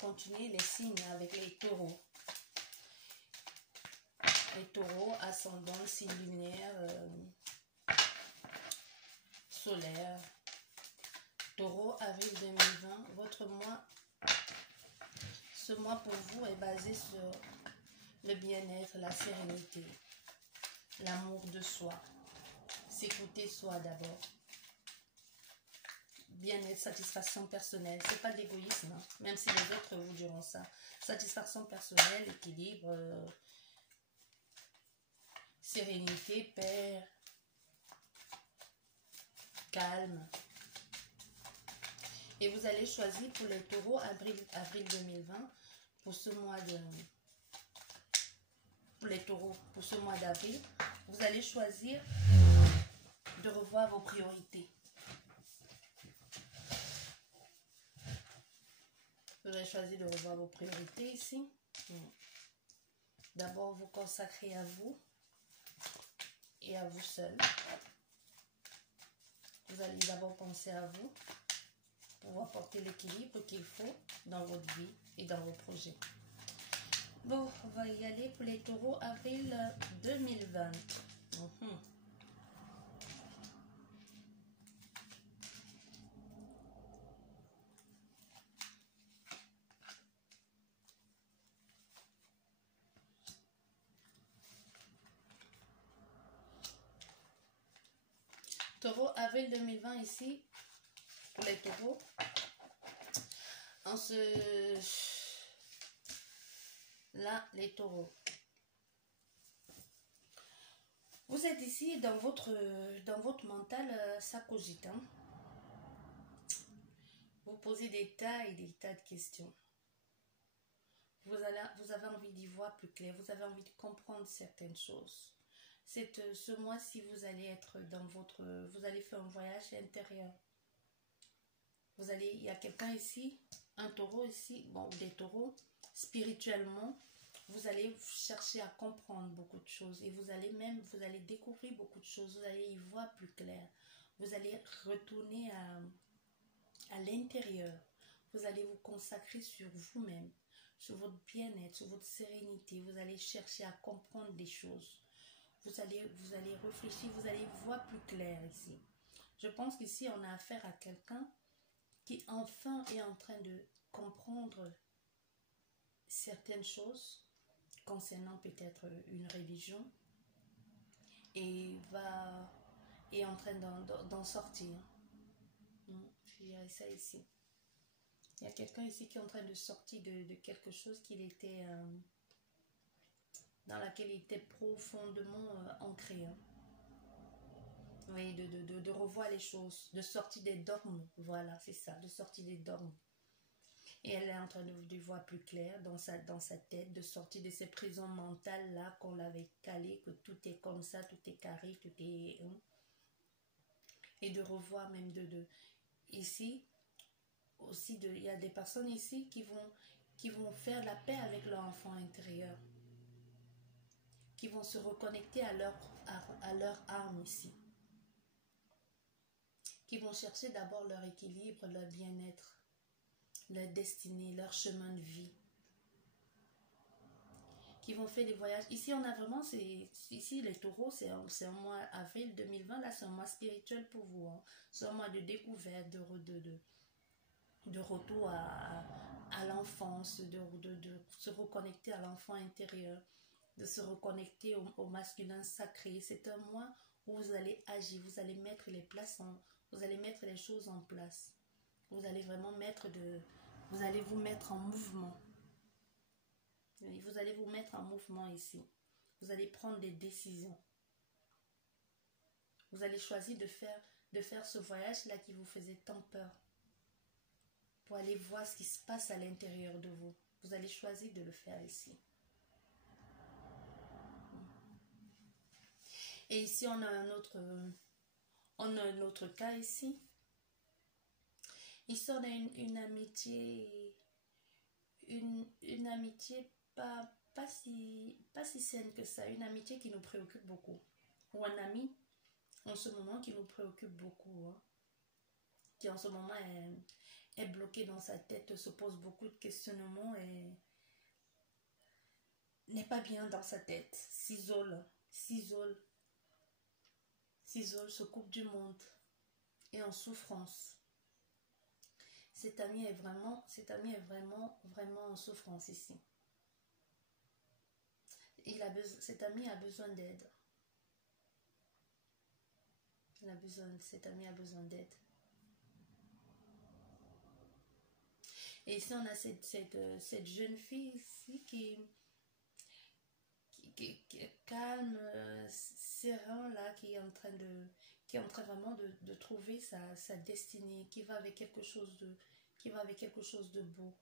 continuer les signes avec les taureaux. Les taureaux, ascendant, signe lunaire, solaire. Taureau, avril 2020, votre mois, ce mois pour vous est basé sur le bien-être, la sérénité, l'amour de soi, s'écouter soi d'abord. Bien-être, satisfaction personnelle, c'est pas d'égoïsme, hein, même si les autres vous diront ça. Satisfaction personnelle, équilibre, sérénité, paix, calme. Et vous allez choisir pour les taureaux avril 2020, pour ce mois de... Pour les taureaux, pour ce mois d'avril, vous allez choisir de revoir vos priorités. Vous allez choisir de revoir vos priorités ici. D'abord, vous consacrer à vous et à vous seul. Vous allez d'abord penser à vous pour apporter l'équilibre qu'il faut dans votre vie et dans vos projets. Bon, on va y aller pour les taureaux avril 2020. Taureau, avril 2020 ici, pour les taureaux. Là, les taureaux. Vous êtes ici dans votre mental, ça cogite. Hein? Vous posez des tas et des tas de questions. Vous avez envie d'y voir plus clair. Vous avez envie de comprendre certaines choses. Ce mois-ci, vous allez être vous allez faire un voyage intérieur. Il y a quelqu'un ici, un taureau ici, bon, des taureaux, spirituellement, vous allez chercher à comprendre beaucoup de choses et vous allez découvrir beaucoup de choses, vous allez y voir plus clair. Vous allez retourner à l'intérieur. Vous allez vous consacrer sur vous-même, sur votre bien-être, sur votre sérénité. Vous allez chercher à comprendre des choses. Vous allez réfléchir, vous allez voir plus clair ici. Je pense qu'ici, on a affaire à quelqu'un qui enfin est en train de comprendre certaines choses concernant peut-être une religion et est en train d'en sortir. Je dirais ça ici. Il y a quelqu'un ici qui est en train de sortir de quelque chose dans laquelle il était profondément ancré. Hein. Oui, de revoir les choses, de sortir des dogmes. Voilà, c'est ça, de sortir des dogmes. Et elle est en train de voir plus clair dans sa tête, de sortir de ces prisons mentales-là qu'on l'avait calé, que tout est comme ça, tout est carré, tout est... Et de revoir même ici, aussi, il y a des personnes ici qui vont faire la paix avec leur enfant intérieur, qui vont se reconnecter à leur âme ici, qui vont chercher d'abord leur équilibre, leur bien-être, leur destinée, leur chemin de vie, qui vont faire des voyages. Ici, on a vraiment, ici les taureaux, c'est un mois avril 2020, là c'est un mois spirituel pour vous. Hein. C'est un mois de découverte, de retour à l'enfance, de se reconnecter à l'enfant intérieur, de se reconnecter au masculin sacré. C'est un mois où vous allez agir, vous allez mettre vous allez mettre les choses en place. Vous allez vraiment vous allez vous mettre en mouvement. Vous allez vous mettre en mouvement ici. Vous allez prendre des décisions. Vous allez choisir de faire ce voyage-là qui vous faisait tant peur. Pour aller voir ce qui se passe à l'intérieur de vous. Vous allez choisir de le faire ici. Et ici, on a un autre cas ici. Ici, on a une amitié, une amitié pas si saine que ça, une amitié qui nous préoccupe beaucoup. Ou un ami, en ce moment, qui nous préoccupe beaucoup. Hein. Qui en ce moment est bloqué dans sa tête, se pose beaucoup de questionnements et n'est pas bien dans sa tête, s'isole, se coupe du monde, est en souffrance. Cet ami est vraiment, vraiment en souffrance ici. Cet ami a besoin d'aide. Cet ami a besoin d'aide. Et ici, on a cette jeune fille ici qui est calme, serein, là, qui est en train vraiment de trouver sa destinée, qui va avec quelque chose de beau.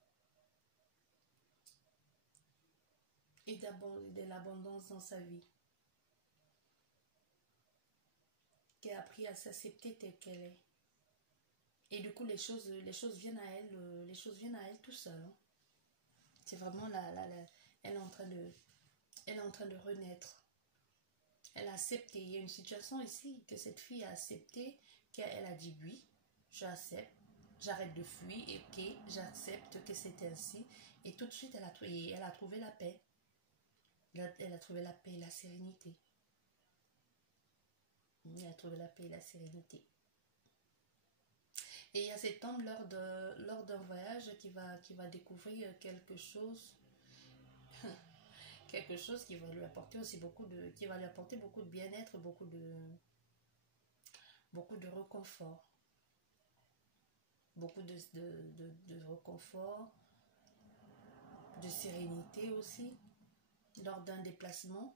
Et de l'abondance dans sa vie. Qui a appris à s'accepter telle qu'elle est. Et du coup, les choses viennent à elle, tout seul. Hein. C'est vraiment elle est en train de renaître. Elle a accepté. Il y a une situation ici que cette fille a accepté, qu'elle a dit oui, j'accepte, j'arrête de fuir et que j'accepte que c'est ainsi. Et tout de suite, elle a trouvé la paix. Elle a trouvé la paix et la sérénité. Elle a trouvé la paix et la sérénité. Et il y a cet homme lors d'un voyage qui va découvrir quelque chose qui va lui apporter aussi beaucoup de bien-être, beaucoup de réconfort. Beaucoup de réconfort, de sérénité aussi, lors d'un déplacement.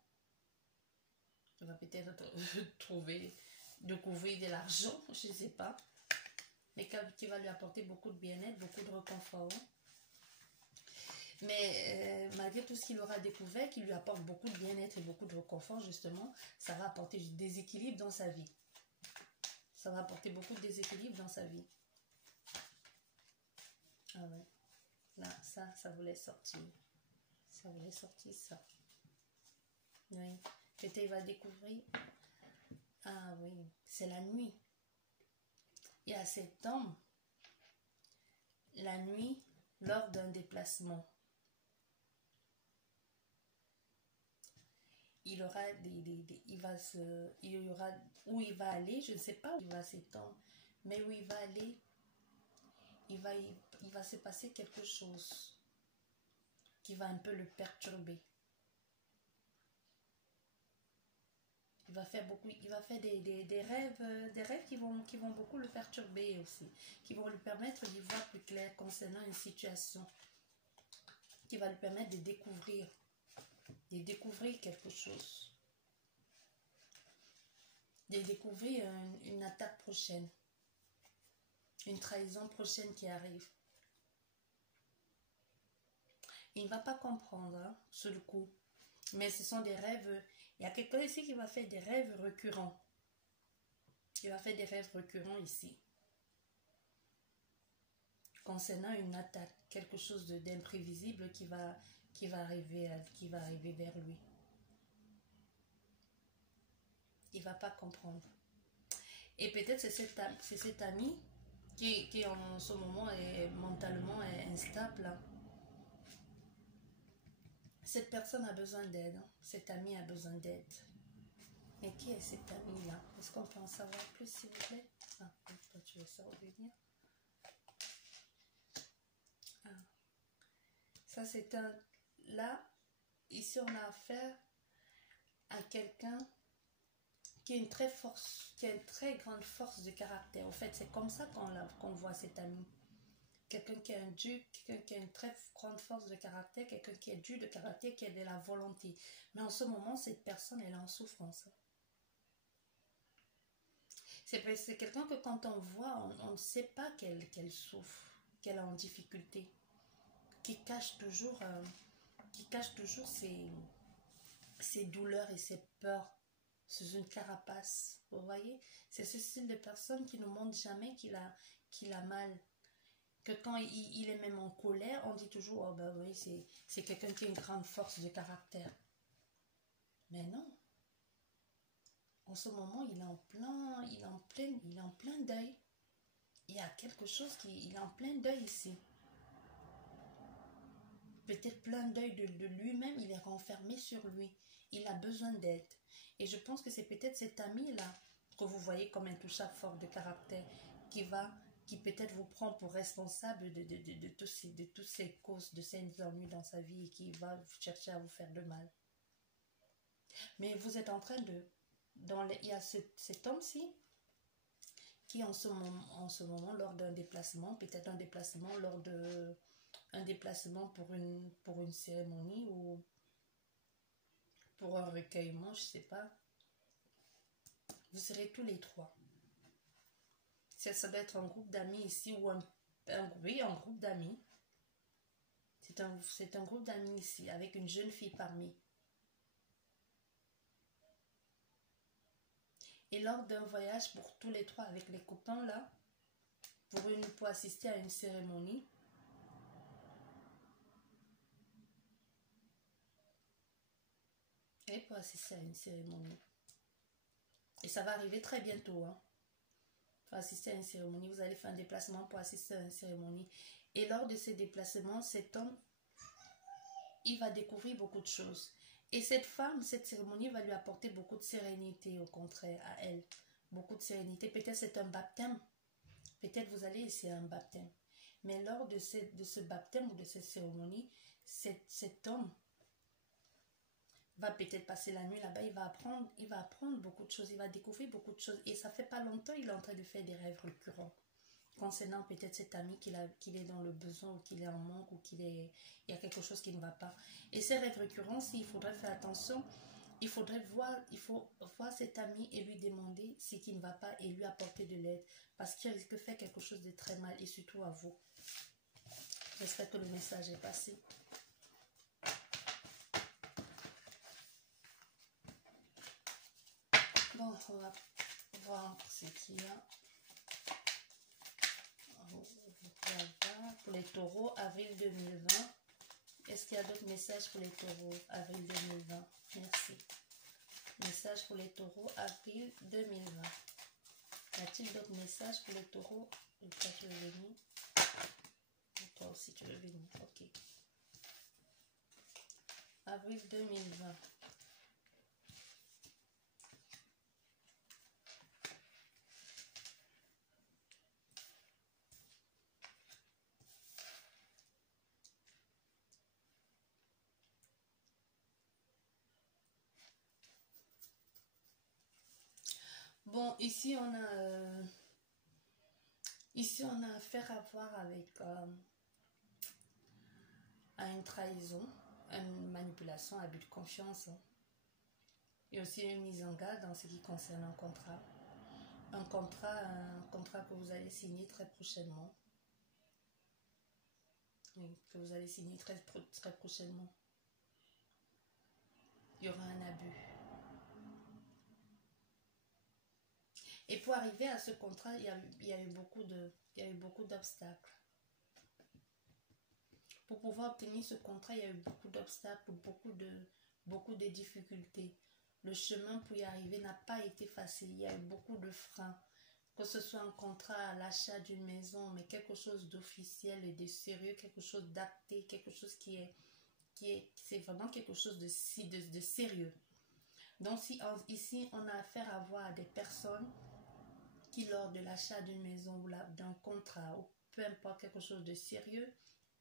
Il va peut-être découvrir de l'argent, je ne sais pas, mais qui va lui apporter beaucoup de bien-être, beaucoup de réconfort. Mais malgré tout ce qu'il aura découvert, qui lui apporte beaucoup de bien-être et beaucoup de réconfort, justement, ça va apporter du déséquilibre dans sa vie. Ça va apporter beaucoup de déséquilibre dans sa vie. Ah ouais. Là, ça voulait sortir. Ça voulait sortir ça. Oui. Peut-être il va découvrir. Ah oui, c'est la nuit. Il y a cet homme, la nuit, lors d'un déplacement. Il y aura où il va aller, je ne sais pas où il va cet homme, mais où il va aller, il va se passer quelque chose qui va un peu le perturber. Il va faire des rêves qui vont beaucoup le perturber aussi, qui vont lui permettre d'y voir plus clair concernant une situation, qui va lui permettre de découvrir quelque chose, de découvrir une attaque prochaine, une trahison prochaine qui arrive. Il ne va pas comprendre hein, sur le coup, mais ce sont des rêves. Il y a quelqu'un ici qui va faire des rêves récurrents. Il va faire des rêves récurrents ici. Concernant une attaque, quelque chose d'imprévisible qui va arriver vers lui. Il ne va pas comprendre. Et peut-être c'est cet ami qui en ce moment est mentalement instable. Hein. Cette personne a besoin d'aide. Hein. Cet ami a besoin d'aide. Mais qui est cet ami-là? Est-ce qu'on peut en savoir plus, s'il vous plaît? Ah, toi, tu veux ça revenir? Ah. Ça, c'est un... Là, ici, on a affaire à quelqu'un qui a une très grande force de caractère. En fait, c'est comme ça qu'on voit cet ami. Quelqu'un qui a une très grande force de caractère, quelqu'un qui est dur de caractère, qui a de la volonté. Mais en ce moment, cette personne, elle est en souffrance. C'est quelqu'un que quand on voit, on ne sait pas qu'elle souffre, qu'elle est en difficulté, qui cache toujours ses douleurs et ses peurs sous une carapace. Vous voyez, c'est ce style de personne qui ne montre jamais qu'il a mal. Que quand il est même en colère, on dit toujours, oh ben oui, c'est quelqu'un qui a une grande force de caractère. Mais non. En ce moment, il est en plein deuil. il y a quelque chose il est en plein deuil ici. Peut-être plein deuil de lui-même, il est renfermé sur lui. Il a besoin d'aide. Et je pense que c'est peut-être cet ami-là que vous voyez comme intouchable, fort de caractère, qui peut-être vous prend pour responsable de toutes ces causes, de ces ennuis dans sa vie et qui va chercher à vous faire de mal. Mais vous êtes en train de... il y a cet homme-ci qui en ce moment lors d'un déplacement, peut-être un déplacement lors de... un déplacement pour une cérémonie ou pour un recueillement, je ne sais pas. Vous serez tous les trois. Ça doit être un groupe d'amis ici ou oui, un groupe d'amis. C'est un groupe d'amis ici avec une jeune fille parmi. Et lors d'un voyage pour tous les trois avec les copains là, pour assister à une cérémonie, et pour assister à une cérémonie. Et ça va arriver très bientôt, hein. Pour assister à une cérémonie, vous allez faire un déplacement pour assister à une cérémonie. Et lors de ces déplacements, cet homme, il va découvrir beaucoup de choses. Et cette femme, cette cérémonie va lui apporter beaucoup de sérénité, au contraire, à elle. Beaucoup de sérénité. Peut-être c'est un baptême. Peut-être vous allez essayer un baptême. Mais lors de ce baptême ou de cette cérémonie, cet homme va peut-être passer la nuit là-bas, il va apprendre beaucoup de choses, il va découvrir beaucoup de choses. Et ça fait pas longtemps, il est en train de faire des rêves récurrents concernant peut-être cet ami qu'il est dans le besoin ou qu'il est en manque ou il y a quelque chose qui ne va pas. Et ces rêves récurrents, il faudrait faire attention, il faut voir cet ami et lui demander ce qui ne va pas et lui apporter de l'aide parce qu'il risque de faire quelque chose de très mal et surtout à vous. J'espère que le message est passé. Bon, on va voir ce qu'il y a. Pour les taureaux, avril 2020. Est-ce qu'il y a d'autres messages pour les taureaux, avril 2020? Merci. Message pour les taureaux, avril 2020. Y a-t-il d'autres messages pour les taureaux? Toi, tu veux venir? Toi aussi, tu veux venir. Ok. Avril 2020. Bon, ici on a affaire à voir avec à une trahison, une manipulation, abus de confiance, hein. Et aussi une mise en garde en ce qui concerne un contrat. Un contrat que vous allez signer très prochainement. Oui, que vous allez signer très prochainement. Il y aura un abus. Et pour arriver à ce contrat, il y a eu beaucoup d'obstacles. Pour pouvoir obtenir ce contrat, il y a eu beaucoup d'obstacles, beaucoup de difficultés. Le chemin pour y arriver n'a pas été facile. Il y a eu beaucoup de freins. Que ce soit un contrat à l'achat d'une maison, mais quelque chose d'officiel et de sérieux, quelque chose d'acté, quelque chose c'est vraiment quelque chose de sérieux. Donc ici, on a affaire à voir à des personnes qui, lors de l'achat d'une maison ou d'un contrat, ou peu importe quelque chose de sérieux,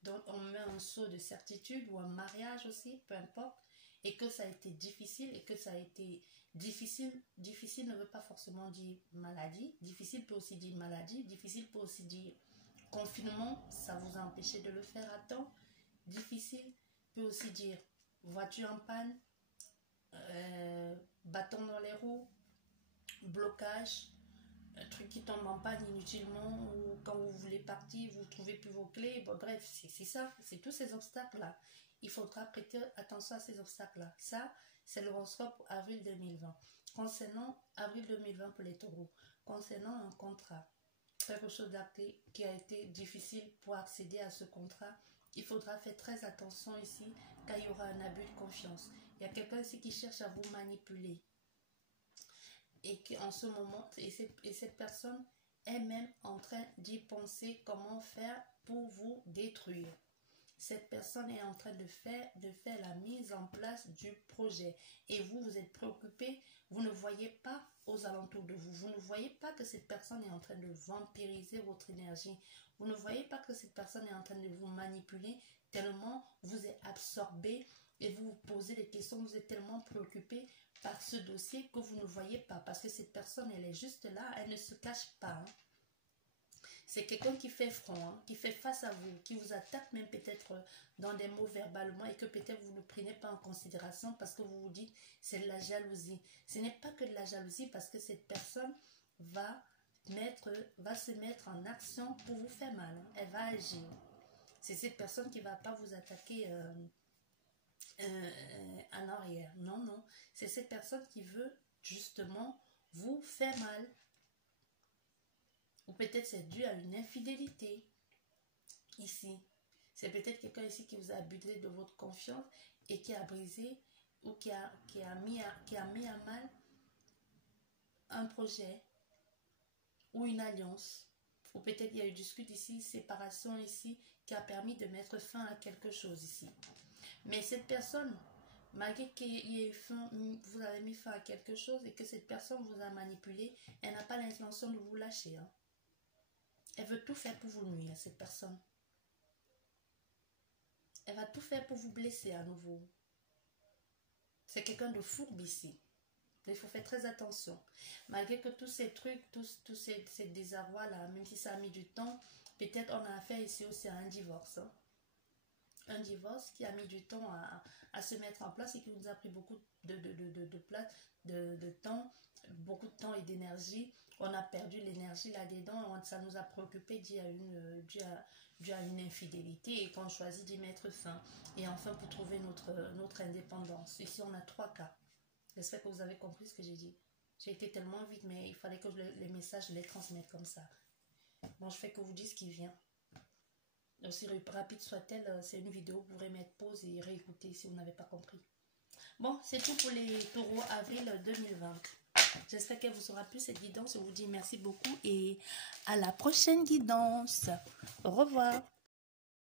dont on met un sceau de certitude ou un mariage aussi, peu importe, et que ça a été difficile et que ça a été difficile. Difficile ne veut pas forcément dire maladie. Difficile peut aussi dire maladie. Difficile peut aussi dire confinement, ça vous a empêché de le faire à temps. Difficile peut aussi dire voiture en panne, bâton dans les roues, blocage, un truc qui tombe en panne inutilement, ou quand vous voulez partir, vous ne trouvez plus vos clés. Bon, bref, c'est ça, c'est tous ces obstacles-là. Il faudra prêter attention à ces obstacles-là. Ça, c'est l'horoscope avril 2020. Concernant avril 2020 pour les taureaux, concernant un contrat, quelque chose d'acté qui a été difficile pour accéder à ce contrat, il faudra faire très attention ici, car il y aura un abus de confiance. Il y a quelqu'un ici qui cherche à vous manipuler. Et qu'en ce moment, et cette personne est même en train d'y penser comment faire pour vous détruire. Cette personne est en train de faire la mise en place du projet. Et vous, vous êtes préoccupé, vous ne voyez pas aux alentours de vous. Vous ne voyez pas que cette personne est en train de vampiriser votre énergie. Vous ne voyez pas que cette personne est en train de vous manipuler tellement vous êtes absorbé et vous vous posez des questions. Vous êtes tellement préoccupé par ce dossier que vous ne voyez pas. Parce que cette personne, elle est juste là, elle ne se cache pas. Hein. C'est quelqu'un qui fait front, hein, qui fait face à vous, qui vous attaque même peut-être dans des mots verbalement et que peut-être vous ne prenez pas en considération parce que vous vous dites c'est de la jalousie. Ce n'est pas que de la jalousie parce que cette personne va se mettre en action pour vous faire mal. Hein. Elle va agir. C'est cette personne qui ne va pas vous attaquer en arrière. Non, non. C'est cette personne qui veut justement vous faire mal. Ou peut-être c'est dû à une infidélité. Ici. C'est peut-être quelqu'un ici qui vous a abusé de votre confiance et qui a brisé ou qui a mis à mal un projet ou une alliance. Ou peut-être il y a eu dispute ici, séparation ici, qui a permis de mettre fin à quelque chose ici. Mais cette personne, malgré qu'il y ait vous avez mis fin à quelque chose et que cette personne vous a manipulé, elle n'a pas l'intention de vous lâcher. Hein. Elle veut tout faire pour vous nuire, cette personne. Elle va tout faire pour vous blesser à nouveau. C'est quelqu'un de fourbe ici. Il faut faire très attention. Malgré que tous ces trucs, tous ces désarrois-là, même si ça a mis du temps, peut-être on a affaire ici aussi à un divorce. Hein. Un divorce qui a mis du temps à se mettre en place et qui nous a pris beaucoup de temps, beaucoup de temps et d'énergie. On a perdu l'énergie là-dedans, ça nous a préoccupé dû à une infidélité et qu'on choisit d'y mettre fin. Et enfin, pour trouver notre indépendance. Ici, on a 3 cas. J'espère que vous avez compris ce que j'ai dit. J'ai été tellement vite, mais il fallait que les messages, je les transmette comme ça. Bon, je fais que vous dire ce qui vient. Aussi rapide soit-elle, c'est une vidéo, vous pourrez mettre pause et réécouter si vous n'avez pas compris. Bon, c'est tout pour les taureaux avril 2020. J'espère qu'elle vous aura plu cette guidance. Je vous dis merci beaucoup et à la prochaine guidance. Au revoir.